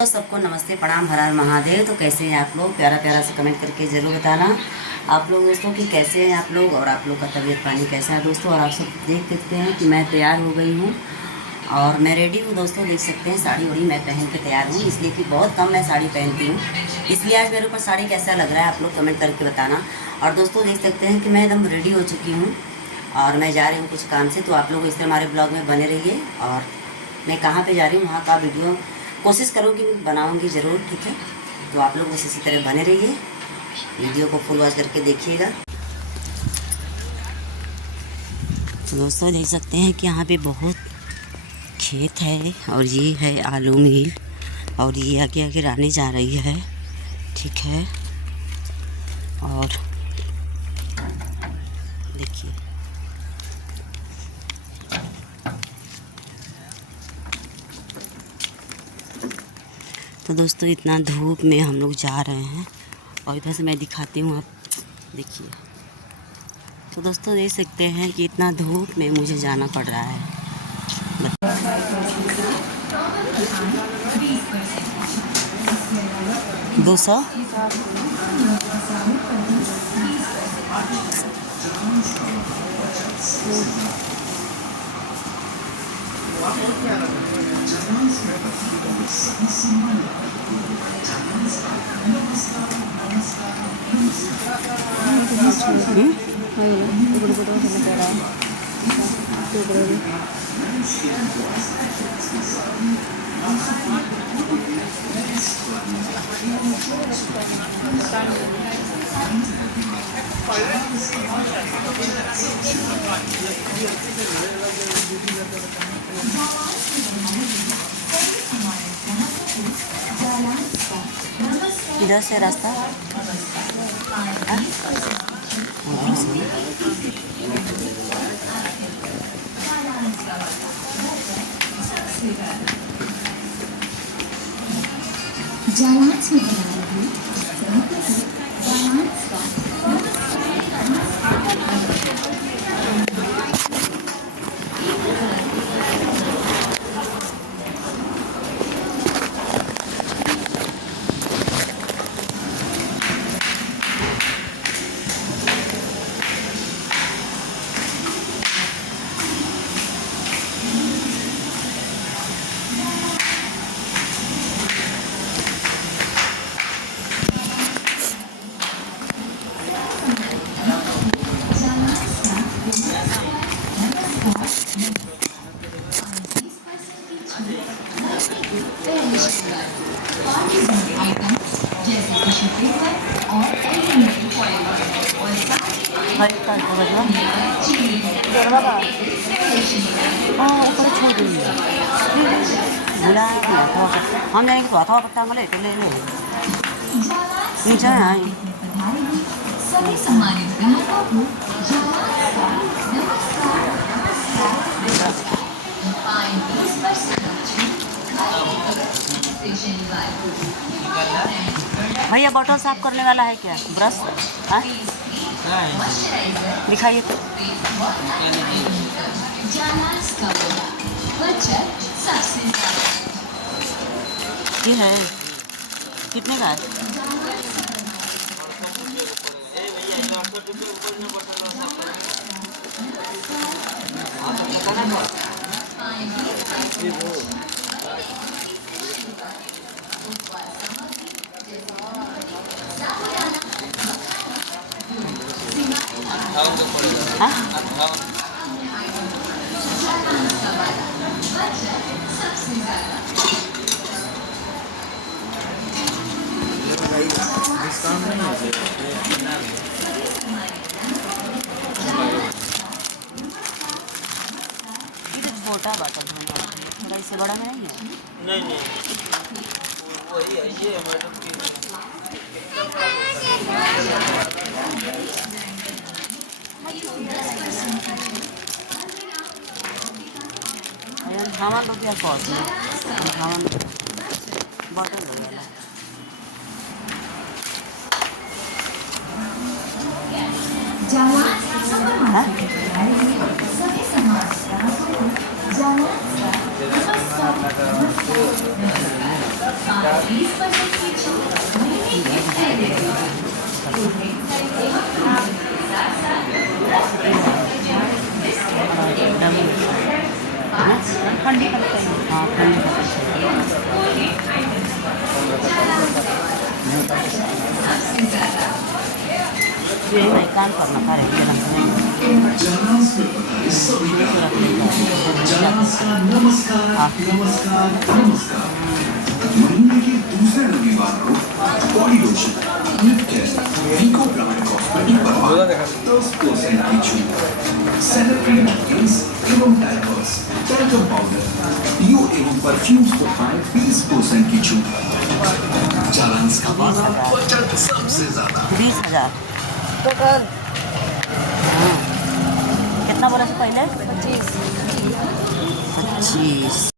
तो सबको नमस्ते, प्रणाम, हर हर महादेव। तो कैसे हैं आप लोग? प्यारा प्यारा से कमेंट करके ज़रूर बताना आप लोग दोस्तों कि कैसे हैं आप लोग और आप लोग का तबीयत पानी कैसा है दोस्तों। और आप सब देख सकते हैं कि मैं तैयार हो गई हूँ और मैं रेडी हूँ दोस्तों। देख सकते हैं साड़ी वाड़ी मैं पहन के तैयार हूँ, इसलिए कि बहुत कम मैं साड़ी पहनती हूँ, इसलिए आज मेरे ऊपर साड़ी कैसा लग रहा है आप लोग कमेंट करके बताना। और दोस्तों देख सकते हैं कि मैं एकदम रेडी हो चुकी हूँ और मैं जा रही हूँ कुछ काम से। तो आप लोग इस तरह हमारे ब्लॉग में बने रहिए और मैं कहाँ पे जा रही हूँ वहाँ का वीडियो कोशिश करूँगी बनाऊँगी ज़रूर, ठीक है। तो आप लोग बस इसी तरह बने रहिए, वीडियो को फुल वॉच करके देखिएगा। तो दोस्तों देख सकते हैं कि यहाँ पे बहुत खेत है और ये है आलू मिल और ये आगे आगे रानी जा रही है, ठीक है। और देखिए तो दोस्तों इतना धूप में हम लोग जा रहे हैं और इधर से मैं दिखाती हूँ, आप देखिए। तो दोस्तों देख सकते हैं कि इतना धूप में मुझे जाना पड़ रहा है। 200 इधर से रास्ता हम जाएंगे तो अथवा पट्टा ले ले नीचे आए। सभी सम्मानित ग्राहकों को भैया बॉटल साफ करने वाला है क्या? ब्रश दिखाइए तो। ये है कितने का है? छोटा बाटल थोड़ा इससे बड़ा में नहीं है। नहीं वही है ये मैडम की हवा लोग क्या कॉस्ट है हवा बॉटल वगैरह 20% की छूट मिलेगी। ठंडी पड़ता है। हाँ ठंडी पड़ता है। ये नहीं कान करना पा रहे महीने के दूसरे रविवार को बॉडी लोशन वीको ब्रांड कॉस्मेटिक पर 10% की छूट। सैनिटरी नैपकिन्स एवं डायपर्स, टैल्कम पाउडर, डिओ एवं परफ्यूम्स पर पाए 20% की छूट। चालांस का वादा बचत सबसे ज्यादा 20,000 टोटल। हाँ कितना बरस पहले? 25।